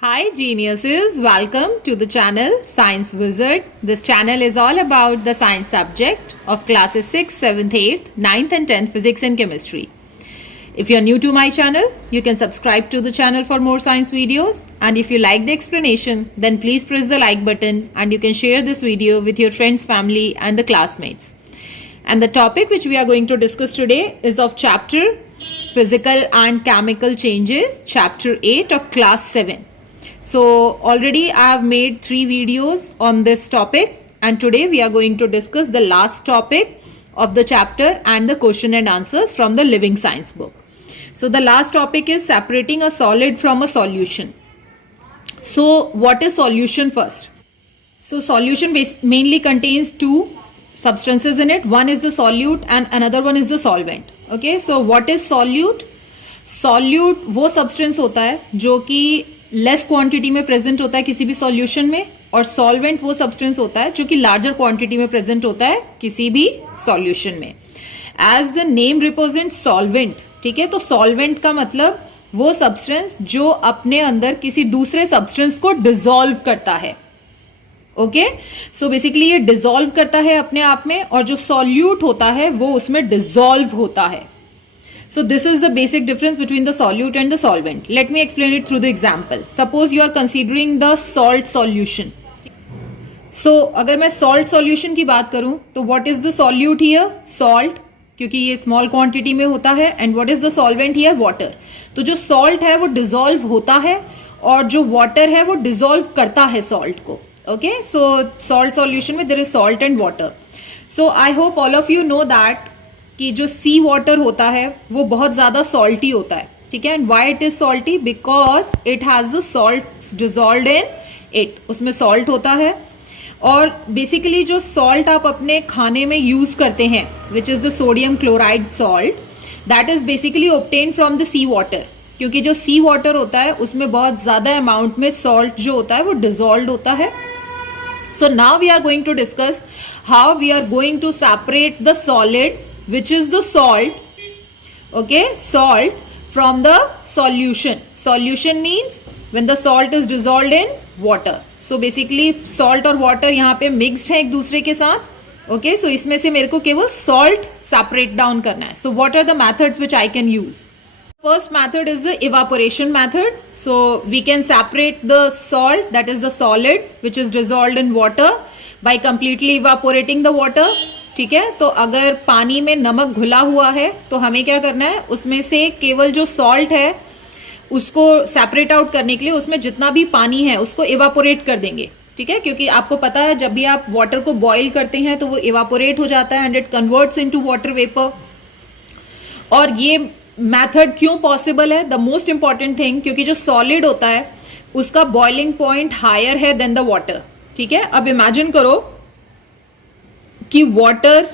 Hi geniuses, welcome to the channel Science Wizard. This channel is all about the science subject of classes 6th, 7th, 8th, 9th and 10th physics and chemistry. If you are new to my channel, you can subscribe to the channel for more science videos, and if you like the explanation, then please press the like button and you can share this video with your friends, family and the classmates. And the topic which we are going to discuss today is of chapter Physical and Chemical Changes, chapter 8 of class 7. So already I have made 3 videos on this topic, and today we are going to discuss the last topic of the chapter and the question and answers from the Living Science book. So the last topic is separating a solid from a solution. So what is solution first? So solution mainly contains 2 substances in it. One is the solute and another one is the solvent. Okay, so what is solute? Solute वो substance होता है जो कि less quantity में present होता है किसी भी सॉल्यूशन में, और सॉल्वेंट वो सब्सटेंस होता है जो कि लार्जर क्वांटिटी में प्रेजेंट होता है किसी भी सॉल्यूशन में. As the name represent solvent, ठीक है, तो सॉल्वेंट का मतलब वो सब्सटेंस जो अपने अंदर किसी दूसरे सब्सटेंस को डिसॉल्व करता है. ओके, सो बेसिकली ये डिसॉल्व करता है अपने आप में, और जो सॉल्यूट होता है वो उसमें डिसॉल्व होता है. So this is the basic difference between the solute and the solvent. Let me explain it through the example. Suppose you are considering the salt solution. So अगर मैं salt solution की बात करूं तो what is the solute here? Salt, क्योंकि ये small quantity में होता है. And what is the solvent here? Water. तो जो salt है वो dissolve होता है, और जो water है वो dissolve करता है salt को. Okay, so salt solution में there is salt and water. So I hope all of you know that कि जो सी वाटर होता है वो बहुत ज्यादा सॉल्टी होता है, ठीक है. And why it is salty? Because it has the salt dissolved in it. उसमें सॉल्ट होता है, और बेसिकली जो सॉल्ट आप अपने खाने में यूज करते हैं which is the sodium chloride salt, that is basically obtain from the sea water. क्योंकि जो सी वाटर होता है उसमें बहुत ज्यादा अमाउंट में सॉल्ट जो होता है वो डिसॉल्व्ड होता है. So now we are going to discuss how we are going to separate the solid which is the salt, okay, salt from the solution. Solution means when the salt is dissolved in water. So basically salt और water यहाँ पे mixed है एक दूसरे के साथ. Okay, so इसमें से मेरे को केवल salt separate down करना है. So what are the methods which I can use? First method is the evaporation method. So we can separate the salt, that is the solid which is dissolved in water, by completely evaporating the water. ठीक है, तो अगर पानी में नमक घुला हुआ है तो हमें क्या करना है, उसमें से केवल जो सॉल्ट है उसको सेपरेट आउट करने के लिए उसमें जितना भी पानी है उसको इवापोरेट कर देंगे. ठीक है, क्योंकि आपको पता है जब भी आप वाटर को बॉईल करते हैं तो वो इवापोरेट हो जाता है and it converts into water vapour. और ये मेथड क्यों पॉसिबल है? द मोस्ट इंपॉर्टेंट थिंग, क्योंकि जो सॉलिड होता है उसका बॉइलिंग पॉइंट हायर है देन द वाटर. ठीक है, अब इमेजिन करो कि वाटर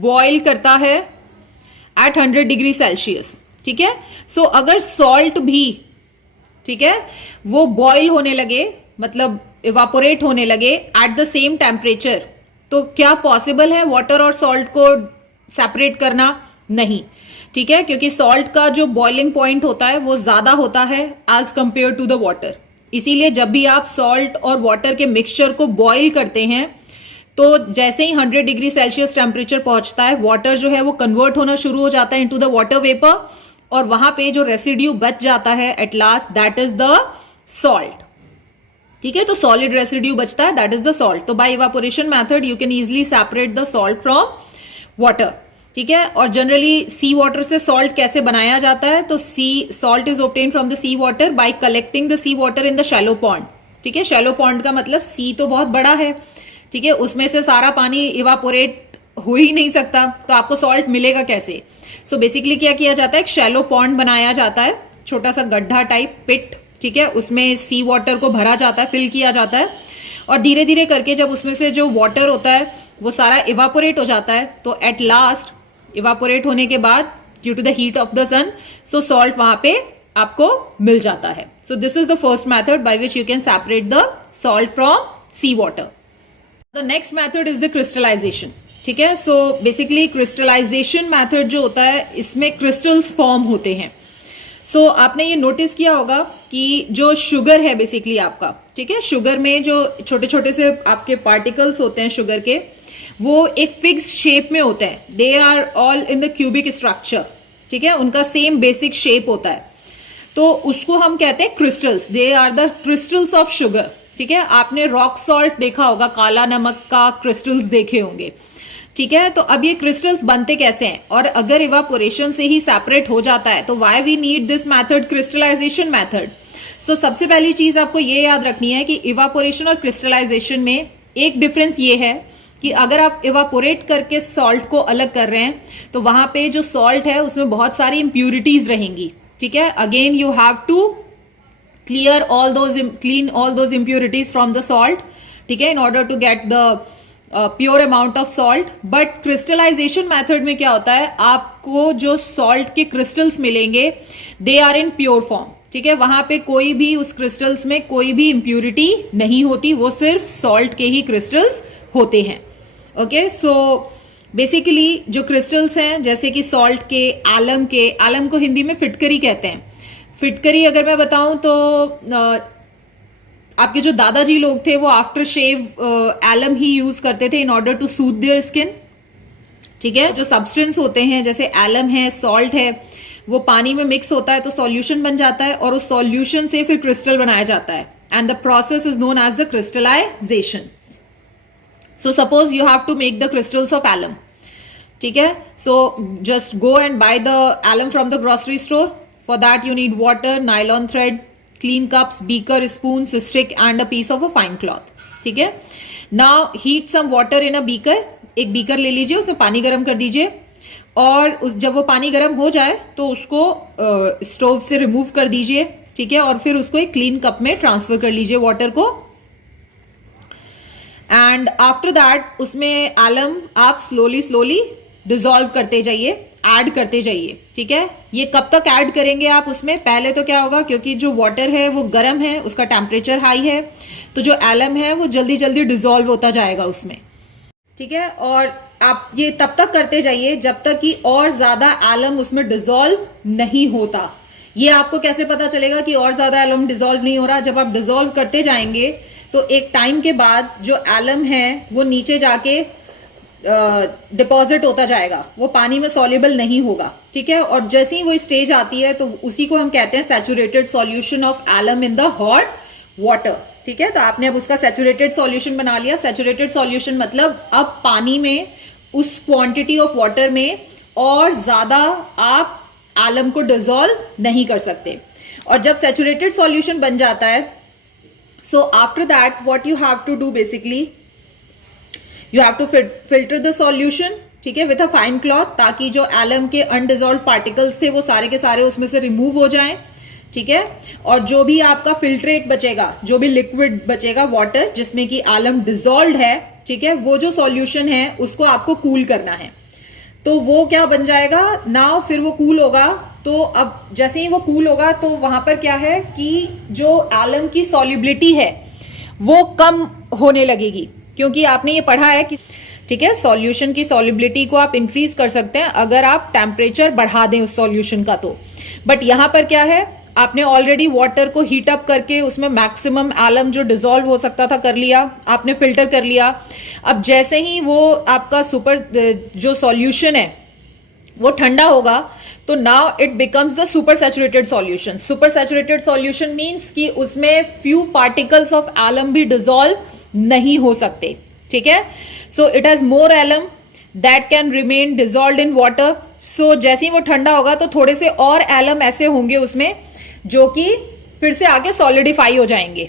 बॉईल करता है एट 100 डिग्री सेल्सियस. ठीक है, सो अगर सॉल्ट भी, ठीक है, वो बॉईल होने लगे, मतलब इवापोरेट होने लगे एट द सेम टेम्परेचर, तो क्या पॉसिबल है वाटर और सॉल्ट को सेपरेट करना? नहीं. ठीक है, क्योंकि सॉल्ट का जो बॉइलिंग पॉइंट होता है वो ज्यादा होता है as compare to the water. इसीलिए जब भी आप सॉल्ट और वाटर के मिक्सचर को बॉईल करते हैं तो जैसे ही 100 डिग्री सेल्सियस टेम्परेचर पहुंचता है, वाटर जो है वो कन्वर्ट होना शुरू हो जाता है इनटू द वाटर वेपर, और वहां पे जो रेसिड्यू बच जाता है at last, that is the salt. ठीक है, तो सॉलिड रेसिड्यू बचता है, दैट इज द सॉल्ट. तो by evaporation method you can easily separate the salt from water. ठीक है, और जनरली सी वाटर से सॉल्ट कैसे बनाया जाता है? तो salt is obtain from the sea water by collecting the sea water in the shallow pond. ठीक है, शैलो पॉन्ड का मतलब सी तो बहुत बड़ा है, ठीक है, उसमें से सारा पानी इवापोरेट हो ही नहीं सकता, तो आपको सॉल्ट मिलेगा कैसे? सो बेसिकली क्या किया जाता है, एक शैलो पॉन्ड बनाया जाता है, छोटा सा गड्ढा टाइप पिट. ठीक है, उसमें सी वाटर को भरा जाता है, फिल किया जाता है, और धीरे धीरे करके जब उसमें से जो वाटर होता है वो सारा इवापोरेट हो जाता है, तो एट लास्ट इवापोरेट होने के बाद due to the heat of the sun, so salt वहां पे आपको मिल जाता है. So this is the first method by which you can separate the salt from sea water. The next method is the crystallization. ठीक है, so basically crystallisation method जो होता है इसमें क्रिस्टल्स फॉर्म होते हैं. सो आपने ये नोटिस किया होगा कि जो शुगर है बेसिकली आपका, ठीक है, शुगर में जो छोटे छोटे से आपके पार्टिकल्स होते हैं शुगर के, वो एक फिक्स शेप में होते हैं। They are all in the cubic structure, ठीक है, उनका सेम बेसिक शेप होता है। तो उसको हम कहते हैं crystals. They are the crystals of sugar, ठीक है। आपने रॉक सॉल्ट देखा होगा, काला नमक का क्रिस्टल्स देखे होंगे, ठीक है। तो अब ये क्रिस्टल्स बनते कैसे हैं, और अगर इवापोरेशन से ही सेपरेट हो जाता है तो why we need this method, crystallization method. So सबसे पहली चीज आपको ये याद रखनी है कि इवापोरेशन और क्रिस्टलाइजेशन में एक डिफरेंस ये है कि अगर आप इवापोरेट करके सॉल्ट को अलग कर रहे हैं तो वहां पे जो सॉल्ट है उसमें बहुत सारी इंप्यूरिटीज रहेंगी, ठीक है। Again you have to clean all those impurities from the salt, ठीक है, in order to get the pure amount of salt. But crystallization method में क्या होता है, आपको जो सॉल्ट के क्रिस्टल्स मिलेंगे they are in pure form, ठीक है। वहां पे कोई भी उस क्रिस्टल्स में कोई भी इंप्यूरिटी नहीं होती, वो सिर्फ सॉल्ट के ही क्रिस्टल्स होते हैं। ओके, सो बेसिकली जो क्रिस्टल्स हैं जैसे कि सॉल्ट के, आलम को हिंदी में फिटकरी कहते हैं। फिटकरी अगर मैं बताऊं तो आपके जो दादाजी लोग थे वो आफ्टर शेव एलम ही यूज करते थे in order to soothe their skin, ठीक है। जो सब्सटेंस होते हैं जैसे एलम है, सॉल्ट है, वो पानी में मिक्स होता है तो सॉल्यूशन बन जाता है और उस सॉल्यूशन से फिर क्रिस्टल बनाया जाता है, and the process is known as the crystallization. So suppose you have to make the crystals of alum, ठीक है। So just go and buy the alum from the grocery store. For that you need water, nylon thread, clean cups, beaker, spoons, stick and a piece of a fine cloth, ठीक है। Now heat some water in a beaker, एक beaker ले लीजिए, उसमें पानी गर्म कर दीजिए और जब वो पानी गर्म हो जाए तो उसको स्टोव से रिमूव कर दीजिए, ठीक है, और फिर उसको एक क्लीन कप में ट्रांसफर कर लीजिए वाटर को। एंड आफ्टर दैट उसमें एलम आप स्लोली डिजोल्व करते जाइए, ऐड करते जाइए, ठीक है। ये कब तक ऐड करेंगे आप उसमें, पहले तो क्या होगा, क्योंकि जो वाटर है वो गर्म है, उसका टेम्परेचर हाई है, तो जो एलम है वो जल्दी जल्दी डिजोल्व होता जाएगा उसमें, ठीक है। और आप ये तब तक करते जाइए जब तक कि और ज्यादा एलम उसमें डिजोल्व नहीं होता। ये आपको कैसे पता चलेगा कि और ज्यादा एलम डिजोल्व नहीं हो रहा, जब आप डिजोल्व करते जाएंगे तो एक टाइम के बाद जो एलम है वो नीचे जाके डिपॉजिट होता जाएगा, वो पानी में सॉल्युबल नहीं होगा, ठीक है। और जैसे ही वो स्टेज आती है तो उसी को हम कहते हैं saturated solution of alum in the hot water, ठीक है। तो आपने अब उसका सैचुरेटेड सॉल्यूशन बना लिया। सैचुरेटेड सॉल्यूशन मतलब अब पानी में उस क्वांटिटी ऑफ वाटर में और ज्यादा आप एलम को डिसॉल्व नहीं कर सकते। और जब सैचुरेटेड सॉल्यूशन बन जाता है, so after that what you have to do, basically you have to filter the solution, ठीक है, विथ अ फाइन क्लॉथ, ताकि जो एलम के अनडिजॉल्व पार्टिकल्स थे वो सारे के सारे उसमें से रिमूव हो जाएं, ठीक है। और जो भी आपका फिल्ट्रेट बचेगा, जो भी लिक्विड बचेगा, वाटर जिसमें कि एलम डिजॉल्व है, ठीक है, वो जो सॉल्यूशन है उसको आपको कूल करना है। तो वो क्या बन जाएगा नाउ, फिर वो कूल होगा। तो अब जैसे ही वो कूल होगा तो वहां पर क्या है कि जो एलम की सॉल्युबिलिटी है वो कम होने लगेगी, क्योंकि आपने ये पढ़ा है कि, ठीक है, सॉल्यूशन की सॉल्युबिलिटी को आप इंक्रीज कर सकते हैं अगर आप टेम्परेचर बढ़ा दें उस सॉल्यूशन का। तो बट यहां पर क्या है, आपने ऑलरेडी वाटर को हीट अप करके उसमें मैक्सिमम एलम जो डिसॉल्व हो सकता था कर लिया, आपने फिल्टर कर लिया। अब जैसे ही वो आपका जो सॉल्यूशन है वो ठंडा होगा तो now it becomes the super saturated solution. Super saturated solution means कि उसमें फ्यू पार्टिकल्स ऑफ एलम भी डिसॉल्व नहीं हो सकते, ठीक है। So it has more alum that can remain dissolved in water. So जैसे ही वो ठंडा होगा तो थोड़े से और एलम ऐसे होंगे उसमें जो कि फिर से आगे सॉलिडिफाई हो जाएंगे,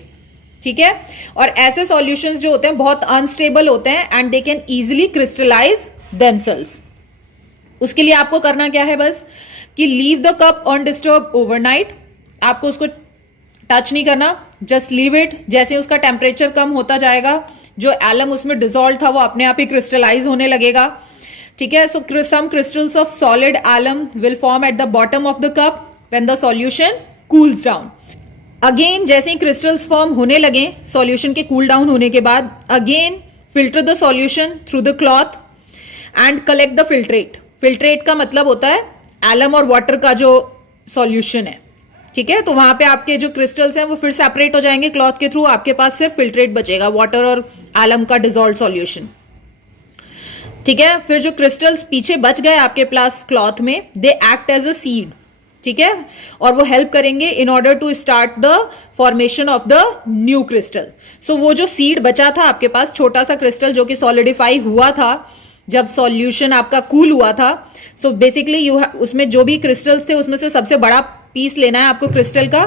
ठीक है। और ऐसे सॉल्यूशंस जो होते हैं बहुत अनस्टेबल होते हैं and they can easily crystallize themselves. उसके लिए आपको करना क्या है, बस कि leave the cup undisturb overnight. आपको उसको टच नहीं करना, जस्ट लीव इट। जैसे उसका टेम्परेचर कम होता जाएगा, जो एलम उसमें डिसॉल्व था वो अपने आप ही क्रिस्टलाइज होने लगेगा, ठीक है। So some crystals of solid alum will form at the bottom of the cup when the solution cools down. Again जैसे ही क्रिस्टल्स फॉर्म होने लगे सॉल्यूशन के कूल डाउन होने के बाद, again filter the solution through the cloth and collect the filtrate. Filtrate का मतलब होता है एलम और वाटर का जो सॉल्यूशन है, ठीक है, तो वहां पे आपके जो क्रिस्टल्स हैं वो फिर सेपरेट हो जाएंगे क्लॉथ के थ्रू, आपके पास सिर्फ फिल्ट्रेट बचेगा, वाटर और एलम का डिजोल्व सॉल्यूशन। ठीक है, फिर जो क्रिस्टल्स पीछे बच गए आपके पास क्लॉथ में, they act as a seed. ठीक है, और वो हेल्प करेंगे in order to start the formation of the new crystal. So वो जो सीड बचा था आपके पास, छोटा सा क्रिस्टल जो कि सॉलिडिफाई हुआ था जब सॉल्यूशन आपका कूल हुआ था, सो बेसिकली उसमें जो भी क्रिस्टल्स थे उसमें से सबसे बड़ा पीस लेना है आपको क्रिस्टल का,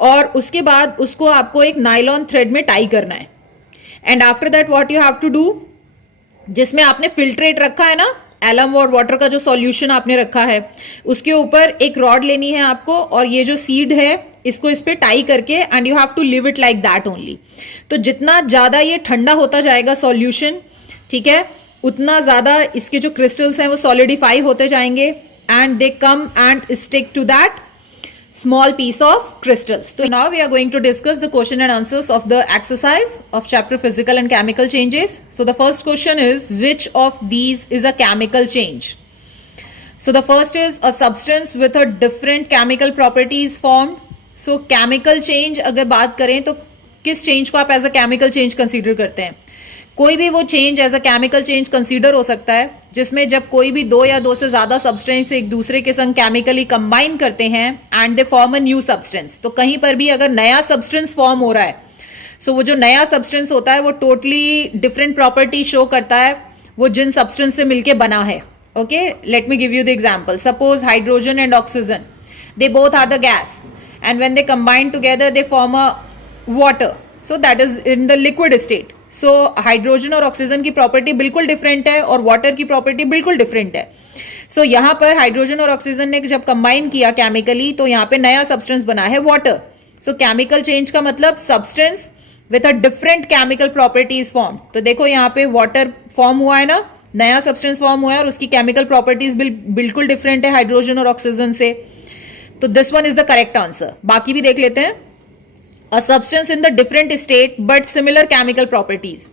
और उसके बाद उसको आपको एक नायलॉन थ्रेड में टाई करना है। And after that what you have to do, जिसमें आपने फिल्ट्रेट रखा है ना, एलम और वाटर का जो सॉल्यूशन आपने रखा है, उसके ऊपर एक रॉड लेनी है आपको, और ये जो सीड है इसको इस पे टाई करके, and you have to leave it like that only. तो जितना ज्यादा ये ठंडा होता जाएगा सॉल्यूशन, ठीक है, उतना ज्यादा इसके जो क्रिस्टल्स हैं वो सॉलिडिफाई होते जाएंगे, and they come and stick to that small piece of crystals. So now we are going to discuss the question and answers of the exercise of chapter physical and chemical changes. So the first question is, which of these is a chemical change? So the first is, a substance with a different chemical properties formed. So chemical change अगर बात करें तो किस change को आप as a chemical change consider करते हैं? कोई भी वो change as a chemical change consider हो सकता है जिसमें जब कोई भी दो या दो से ज्यादा सब्सटेंस एक दूसरे के संग केमिकली कंबाइन करते हैं and they form a new substance. तो कहीं पर भी अगर नया सब्सटेंस फॉर्म हो रहा है, सो वो जो नया सब्सटेंस होता है वो टोटली डिफरेंट प्रॉपर्टी शो करता है वो जिन सब्सटेंस से मिलके बना है। Okay, let me give you the example. Suppose hydrogen and oxygen, they both are the gas, and when they combine together they form a water, so that is in the liquid state. So hydrogen और oxygen की property बिल्कुल different है और water की property बिल्कुल different है। सो यहां पर हाइड्रोजन और ऑक्सीजन ने जब कंबाइन किया केमिकली तो यहां पे नया सब्सटेंस बना है वाटर। सो केमिकल चेंज का मतलब substance with a different chemical properties form. तो देखो यहाँ पे वाटर फॉर्म हुआ है ना, नया सब्सटेंस फॉर्म हुआ है और उसकी केमिकल प्रॉपर्टीज बिल्कुल डिफरेंट है हाइड्रोजन और ऑक्सीजन से। तो this one is the correct answer. बाकी भी देख लेते हैं। A substance in the different state but similar chemical properties.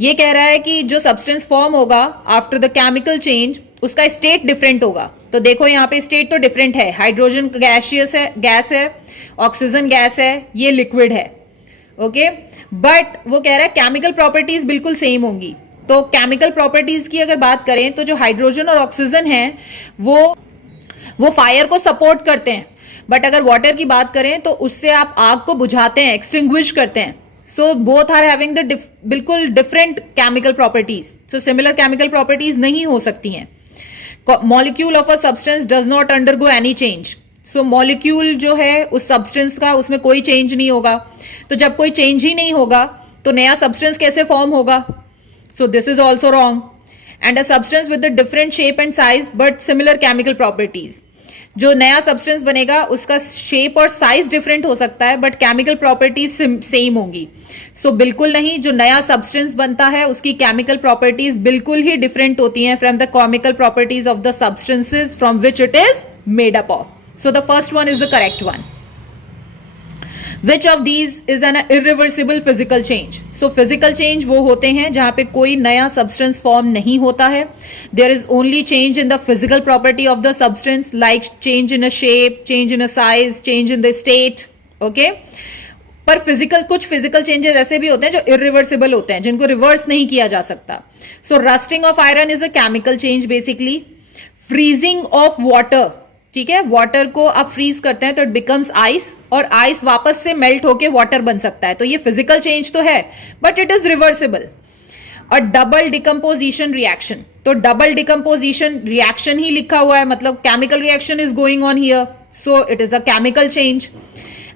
ये कह रहा है कि जो सब्सटेंस फॉर्म होगा आफ्टर द केमिकल चेंज उसका स्टेट डिफरेंट होगा। तो देखो यहाँ पे स्टेट तो डिफरेंट है, हाइड्रोजन गैसियस है, गैस है, ऑक्सीजन गैस है, ये लिक्विड है। ओके, बट वो कह रहा है केमिकल प्रॉपर्टीज बिल्कुल सेम होंगी। तो केमिकल प्रॉपर्टीज की अगर बात करें तो जो हाइड्रोजन और ऑक्सीजन है वो फायर को सपोर्ट करते हैं, बट अगर वाटर की बात करें तो उससे आप आग को बुझाते हैं, एक्सटिंग्विश करते हैं। So both are having the बिल्कुल different chemical properties. So similar chemical properties नहीं हो सकती हैं। Molecule of a substance does not undergo any change. So molecule जो है उस सब्सटेंस का, उसमें कोई चेंज नहीं होगा। तो जब कोई चेंज ही नहीं होगा तो नया सब्सटेंस कैसे फॉर्म होगा? सो this is also wrong. And a substance with the different shape and size but similar chemical properties, जो नया सब्सटेंस बनेगा उसका शेप और साइज डिफरेंट हो सकता है बट केमिकल प्रॉपर्टीज सेम होंगी। सो बिल्कुल नहीं, जो नया सब्सटेंस बनता है उसकी केमिकल प्रॉपर्टीज बिल्कुल ही डिफरेंट होती हैं from the chemical properties of the substances from which it is made up of. So the first one is the correct one. Which of these is an irreversible physical change? So physical change वो होते हैं जहां पे कोई नया substance form नहीं होता है. There is only change in the physical property of the substance, like change in a shape, change in a size, change in the state. Okay? पर कुछ फिजिकल चेंजेस ऐसे भी होते हैं जो इरिवर्सिबल होते हैं, जिनको रिवर्स नहीं किया जा सकता. So rusting of iron is a chemical change basically. Freezing of water, ठीक है, वाटर को आप फ्रीज करते हैं तो इट बिकम्स आइस, और आइस वापस से मेल्ट होके वाटर बन सकता है. तो ये फिजिकल चेंज तो है बट इट इज रिवर्सिबल. और डबल डिकम्पोजिशन रिएक्शन, तो डबल डिकम्पोजिशन रिएक्शन ही लिखा हुआ है, मतलब chemical reaction is going on here, so it is a chemical change.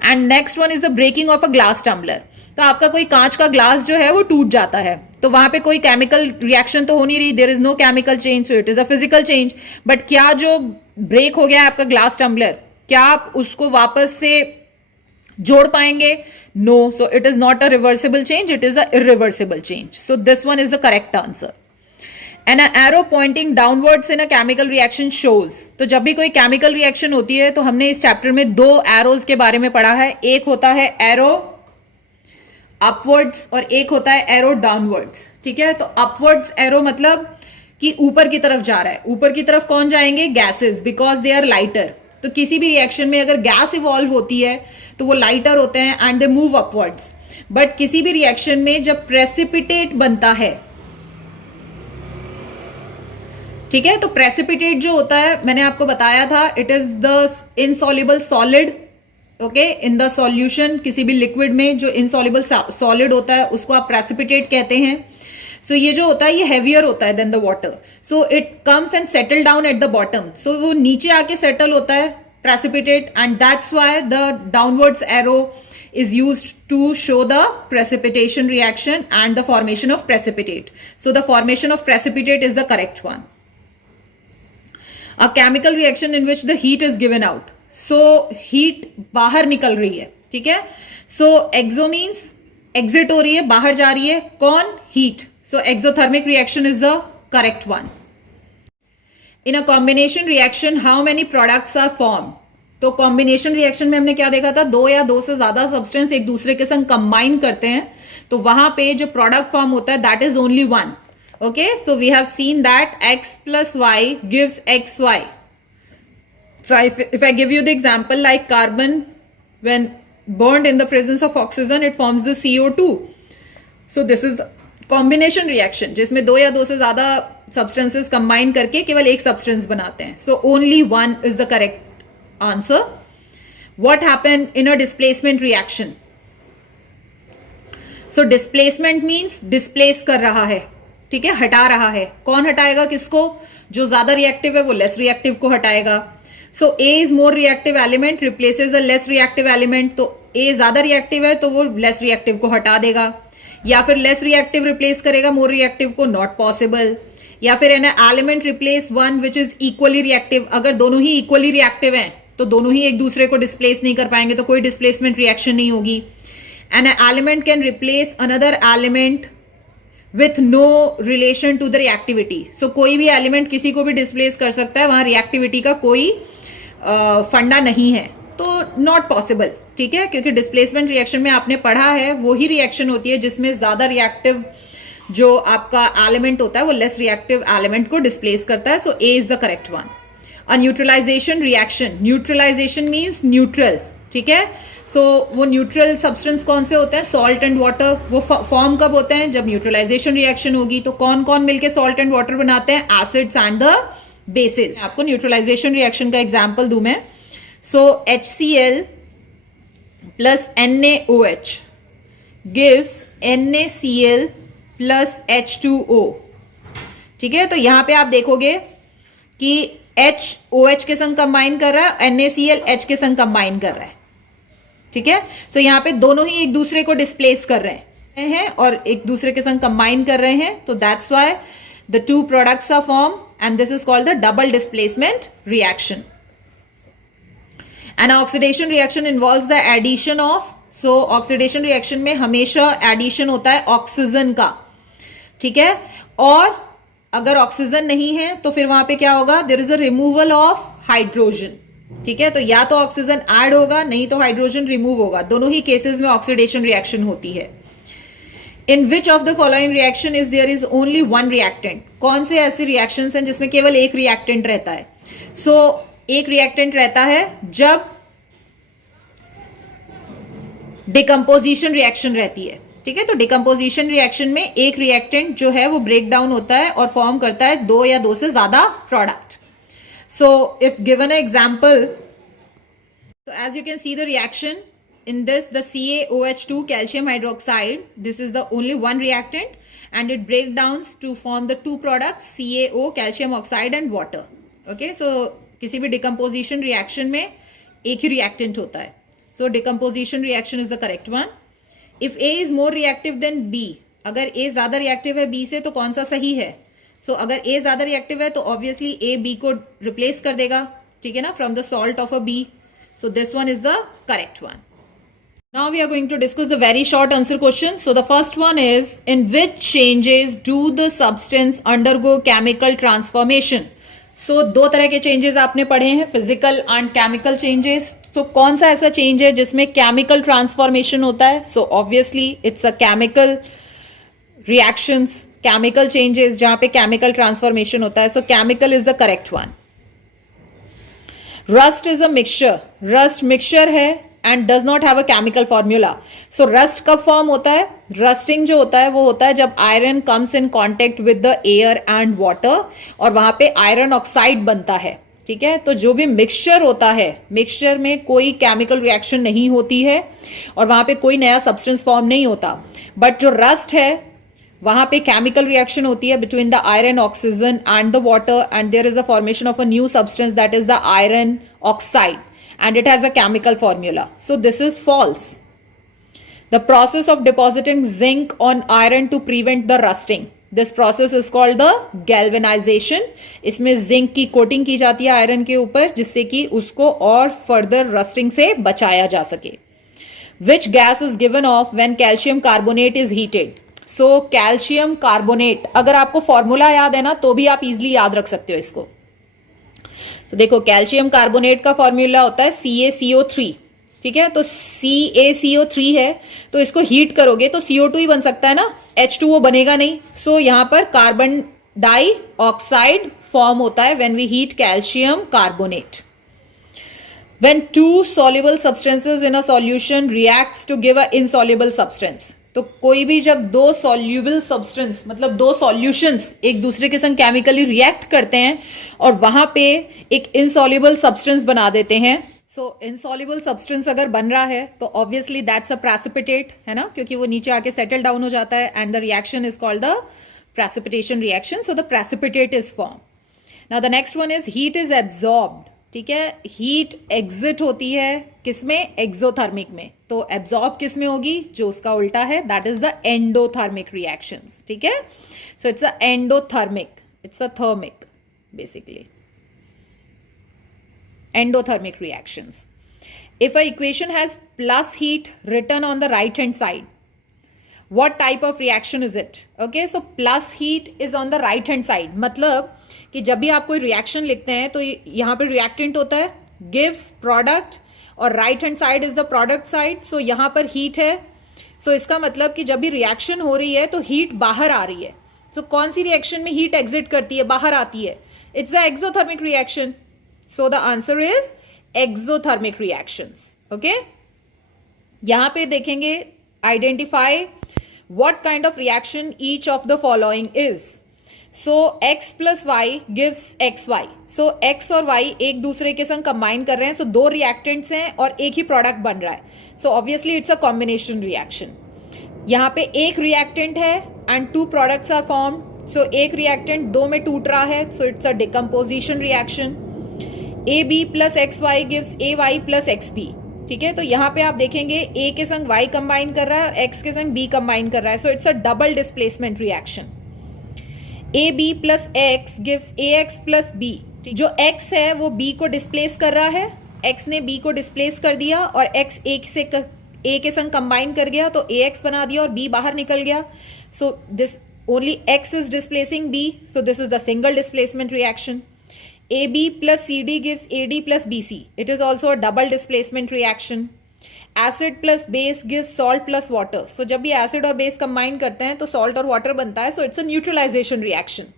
And next one is the breaking of a glass tumbler. तो आपका कोई कांच का ग्लास जो है वो टूट जाता है, तो वहां पे कोई केमिकल रिएक्शन तो हो नहीं रही, there is no chemical change, so it is a physical change. But क्या जो ब्रेक हो गया है आपका ग्लास टम्बलर, क्या आप उसको वापस से जोड़ पाएंगे? No. So it is not a reversible change, it is a irreversible change. So this one is the correct answer. And a arrow pointing downwards in a chemical reaction shows. तो जब भी कोई केमिकल रिएक्शन होती है तो हमने इस chapter में दो एरोज के बारे में पढ़ा है. एक होता है एरो अपवर्ड्स और एक होता है एरो डाउनवर्ड्स. ठीक है, तो अपवर्ड्स एरो मतलब कि ऊपर की तरफ जा रहा है. ऊपर की तरफ कौन जाएंगे? Gases, because they are lighter. तो किसी भी रिएक्शन में अगर गैस इवॉल्व होती है तो वो लाइटर होते हैं and they move upwards, but किसी भी रिएक्शन में जब प्रेसिपिटेट बनता है, ठीक है, तो प्रेसिपिटेट जो होता है मैंने आपको बताया था, it is the insoluble solid, okay, in the solution, किसी भी लिक्विड में जो इनसॉल्युबल सॉलिड होता है उसको आप प्रेसिपिटेट कहते हैं। सो ये जो होता है ये हेवियर होता है then the water, so it comes and settle down at the bottom, so वो नीचे आके सेटल होता है precipitate, and that's why the downwards arrow is used to show the precipitation reaction and the formation of precipitate. So the formation of precipitate is the correct one. A chemical reaction in which the heat is given out. So heat बाहर निकल रही है, ठीक है, so exo means exit हो रही है, बाहर जा रही है, कौन? Heat. So exothermic reaction is the correct one. In a combination reaction, how many products are formed? तो कॉम्बिनेशन रिएक्शन में हमने क्या देखा था, दो या दो से ज्यादा सब्सटेंस एक दूसरे के संग कंबाइन करते हैं, तो वहां पे जो प्रोडक्ट फॉर्म होता है that is only one, okay, so we have seen that x plus y gives xy. So if I give you the example like carbon when burned in the presence of oxygen it forms the CO2. So this is combination reaction जिसमें दो या दो से ज्यादा substances combine करके केवल एक substance बनाते हैं, so only one is the correct answer. What happened in a displacement reaction? So displacement means displace कर रहा है, ठीक है, हटा रहा है, कौन हटाएगा किसको? जो ज्यादा रिएक्टिव है वो लेस रिएक्टिव को हटाएगा. So A is more reactive element replaces a less reactive element, तो A ज्यादा रिएक्टिव है तो वो लेस रिएक्टिव को हटा देगा, या फिर लेस रिएक्टिव रिप्लेस करेगा मोर रिएक्टिव को, नॉट पॉसिबल. या फिर an element replace one which is equally reactive, अगर दोनों ही इक्वली रिएक्टिव हैं तो दोनों ही एक दूसरे को डिस्प्लेस नहीं कर पाएंगे, तो कोई डिस्प्लेसमेंट रिएक्शन नहीं होगी. And element can replace another element with no relation to the reactivity. So कोई भी एलिमेंट किसी को भी डिस्प्लेस कर सकता है, वहां रिएक्टिविटी का कोई फंडा नहीं है, तो नॉट पॉसिबल, ठीक है, क्योंकि डिस्प्लेसमेंट रिएक्शन में आपने पढ़ा है वो ही रिएक्शन होती है जिसमें ज्यादा रिएक्टिव जो आपका एलिमेंट होता है वो लेस रिएक्टिव एलिमेंट को डिस्प्लेस करता है. So A is the correct one. A neutralization reaction, neutralization means neutral, ठीक है, सो वो न्यूट्रल सब्सटेंस कौन से होते हैं? Salt and water. वो फॉर्म कब होते हैं? जब न्यूट्रलाइजेशन रिएक्शन होगी. तो कौन कौन मिलके सॉल्ट एंड वाटर बनाते हैं? Acids and the basis. आपको न्यूट्रलाइजेशन रिएक्शन का एग्जाम्पल दूं मैं. सो HCl plus NaOH gives NaCl plus H2O, ठीक है, तो यहां पे आप देखोगे कि HOH के संग कंबाइन कर रहा है, NaCl H के संग कंबाइन कर रहा है, ठीक है, सो यहां पे दोनों ही एक दूसरे को डिस्प्लेस कर रहे हैं और एक दूसरे के संग कंबाइन कर रहे हैं, तो that's why the two products are form and this is called the double displacement reaction. And oxidation reaction involves the addition of, so oxidation reaction में हमेशा एडिशन होता है ऑक्सीजन का, ठीक है, और अगर ऑक्सीजन नहीं है तो फिर वहां पे क्या होगा? There is a removal of hydrogen, ठीक है, तो या तो ऑक्सीजन ऐड होगा नहीं तो हाइड्रोजन रिमूव होगा. दोनों ही केसेस में ऑक्सीडेशन रिएक्शन होती है. In which of the following reaction is there is only one reactant? कौन से ऐसे रिएक्शन हैं जिसमें केवल एक रिएक्टेंट रहता है? सो एक रिएक्टेंट रहता है जब डिकम्पोजिशन रिएक्शन रहती है, ठीक है, तो डिकम्पोजिशन रिएक्शन में एक रिएक्टेंट जो है वो ब्रेक डाउन होता है और फॉर्म करता है दो या दो से ज्यादा product. So if given a example, so as you can see the reaction in this, the CaOH2 calcium hydroxide, this is the only one reactant and it breaks down to form the two products CaO calcium oxide and water. Okay, so किसी भी decomposition reaction में एक ही reactant होता है. So decomposition reaction is the correct one. If A is more reactive than B, अगर A ज्यादा reactive है B से तो कौन सा सही है? So अगर A ज्यादा reactive है तो obviously A B को replace कर देगा, ठीक है ना, from the salt of a B. So this one is the correct one. Now we are going to discuss the very short answer question. So the first one is, in which changes do the substance undergo chemical transformation? So दो तरह के changes आपने पढ़े हैं, physical and chemical changes. So कौन सा ऐसा change है जिसमें chemical transformation होता है? So obviously it's a chemical reactions, chemical changes जहां पे chemical transformation होता है. So chemical is the correct one. Rust is a mixture, rust mixture है and does not have a chemical formula. So rust कब form होता है? Rusting जो होता है वो होता है जब iron comes in contact with the air and water और वहां पे आयरन ऑक्साइड बनता है. ठीक है, तो जो भी मिक्सचर होता है, मिक्सचर में कोई केमिकल रिएक्शन नहीं होती है और वहां पे कोई नया सब्सटेंस फॉर्म नहीं होता. बट जो रस्ट है वहां पे केमिकल रिएक्शन होती है between the iron, oxygen and the water and there is a formation of a new substance that is the iron oxide and it has a chemical formula. So this is false. The process of depositing zinc on iron to prevent the rusting. This process is called the galvanization. इसमें zinc की coating की जाती है iron के ऊपर जिससे कि उसको और further rusting से बचाया जा सके. Which gas is given off when calcium carbonate is heated? So calcium carbonate, अगर आपको फॉर्मूला याद है ना तो भी आप इजिली याद रख सकते हो इसको. तो देखो कैल्शियम कार्बोनेट का फॉर्मूला होता है CaCO3. ठीक है, तो CaCO3 है तो इसको हीट करोगे तो CO2 ही बन सकता है ना, H2O बनेगा नहीं. सो यहां पर कार्बन डाई ऑक्साइड फॉर्म होता है when we heat calcium carbonate. When two soluble substances in a solution reacts to give a insoluble substance. तो कोई भी जब दो सॉल्यूबल सब्सटेंस मतलब दो सॉल्यूशंस एक दूसरे के संग केमिकली रिएक्ट करते हैं और वहां पे एक इनसॉल्युबल सब्सटेंस बना देते हैं. सो इनसॉल्युबल सब्सटेंस अगर बन रहा है तो ऑब्वियसली दैट्स अ प्रेसिपिटेट, है ना, क्योंकि वो नीचे आके सेटल डाउन हो जाता है and the reaction is called the precipitation reaction. So the precipitate is form. Now the next one is heat is absorbed. ठीक है, हीट एग्जिट होती है किसमें? एक्सोथर्मिक में. तो एब्जॉर्ब किस में होगी? जो उसका उल्टा है, that is the endothermic reactions. ठीक है, so it's a endothermic, it's a thermic basically. Endothermic reactions. If a equation has plus heat written on the right hand side, what type of reaction is it? Okay, so plus heat is on the right hand side. मतलब कि जब भी आप कोई reaction लिखते हैं तो यहाँ पे रिएक्टेंट होता है, गिव्स प्रोडक्ट, और right hand side is the product side. So यहाँ पर हीट है. सो इसका मतलब कि जब भी रिएक्शन हो रही है तो हीट बाहर आ रही है. सो कौन सी रिएक्शन में हीट एग्जिट करती है, बाहर आती है? It's the exothermic reaction. So the answer is exothermic reactions. Okay, यहां पे देखेंगे, identify what kind of reaction each of the following is. So x plus y gives xy. So x और y एक दूसरे के संग कंबाइन कर रहे हैं. So दो रिएक्टेंट्स हैं और एक ही प्रोडक्ट बन रहा है. So obviously it's a combination reaction. यहाँ पे एक रिएक्टेंट है and two products are formed. So एक रिएक्टेंट दो में टूट रहा है. So it's a decomposition reaction. AB plus xy gives ay plus xb. ठीक है, तो यहां पे आप देखेंगे ए के संग वाई कंबाइन कर रहा है और एक्स के संग बी कंबाइन कर रहा है. So it's a double displacement reaction. A B plus X gives A X plus B. जो एक्स है वो बी को डिस्प्लेस कर रहा है, एक्स ने बी को डिस्प्लेस कर दिया और एक्स ए के संग कंबाइन कर गया तो ए एक्स बना दिया और बी बाहर निकल गया. So this only X is displacing B. So this is the single displacement reaction. AB plus CD gives AD plus BC. It is also a double displacement reaction. Acid plus base gives salt plus water. So जब भी acid और base combine करते हैं तो salt और water बनता है. So it's a neutralization reaction.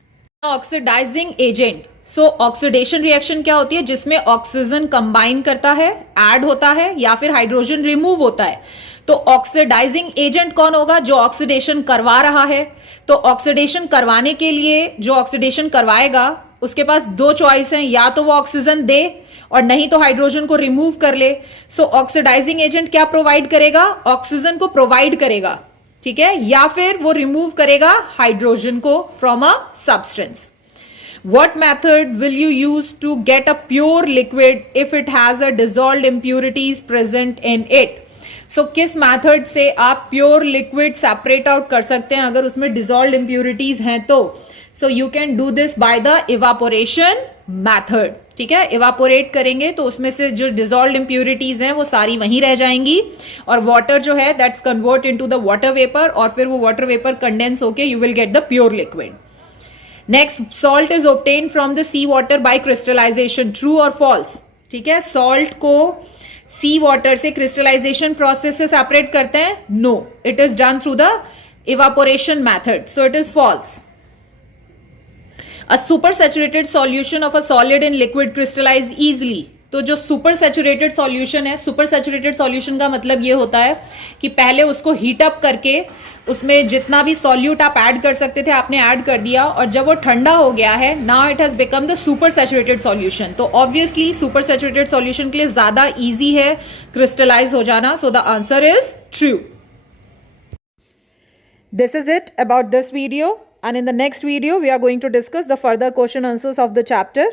Oxidizing agent. So oxidation reaction क्या होती है? जिसमें ऑक्सीजन combine करता है, add होता है या फिर हाइड्रोजन remove होता है. तो ऑक्सीडाइजिंग एजेंट कौन होगा? जो ऑक्सीडेशन करवा रहा है. तो ऑक्सीडेशन करवाने के लिए जो ऑक्सीडेशन करवाएगा उसके पास दो चॉइस हैं, या तो वो ऑक्सीजन दे और नहीं तो हाइड्रोजन को रिमूव कर ले. सो ऑक्सीडाइजिंग एजेंट क्या प्रोवाइड करेगा? ऑक्सीजन को प्रोवाइड करेगा. ठीक है, या फिर वो रिमूव करेगा हाइड्रोजन को from a substance. What method will you use to get a pure liquid if it has a dissolved impurities present in it? So किस मैथड से आप प्योर लिक्विड सेपरेट आउट कर सकते हैं अगर उसमें डिसॉल्व्ड इंप्यूरिटीज हैं तो? So you can do this by the evaporation method. ठीक है, इवापोरेट करेंगे तो उसमें से जो डिसॉल्व्ड इंप्यूरिटीज हैं वो सारी वहीं रह जाएंगी और वाटर जो है that's convert into the water vapour और फिर वो वाटर वेपर कंडेंस होके you will get the pure liquid. Next, salt is obtained from the sea water by crystallization. True और फॉल्स? ठीक है, सॉल्ट को सी वाटर से क्रिस्टलाइजेशन प्रोसेस से सेपरेट करते हैं? No, it is done through the evaporation method. So it is false. A supersaturated solution of a solid in liquid crystallize easily. तो जो सुपर सैचुरेटेड सॉल्यूशन है, super saturated solution का मतलब ये होता है कि पहले उसको हीट अप करके उसमें जितना भी सॉल्यूट आप ऐड कर सकते थे आपने ऐड कर दिया, और जब वो ठंडा हो गया है, now it has become the super saturated solution. तो ऑब्वियसली सुपर सैचुरेटेड सॉल्यूशन के लिए ज्यादा इजी है क्रिस्टलाइज हो जाना, so the answer is true. This is it about this video, and in the next video we are going to discuss the further question answers of the chapter.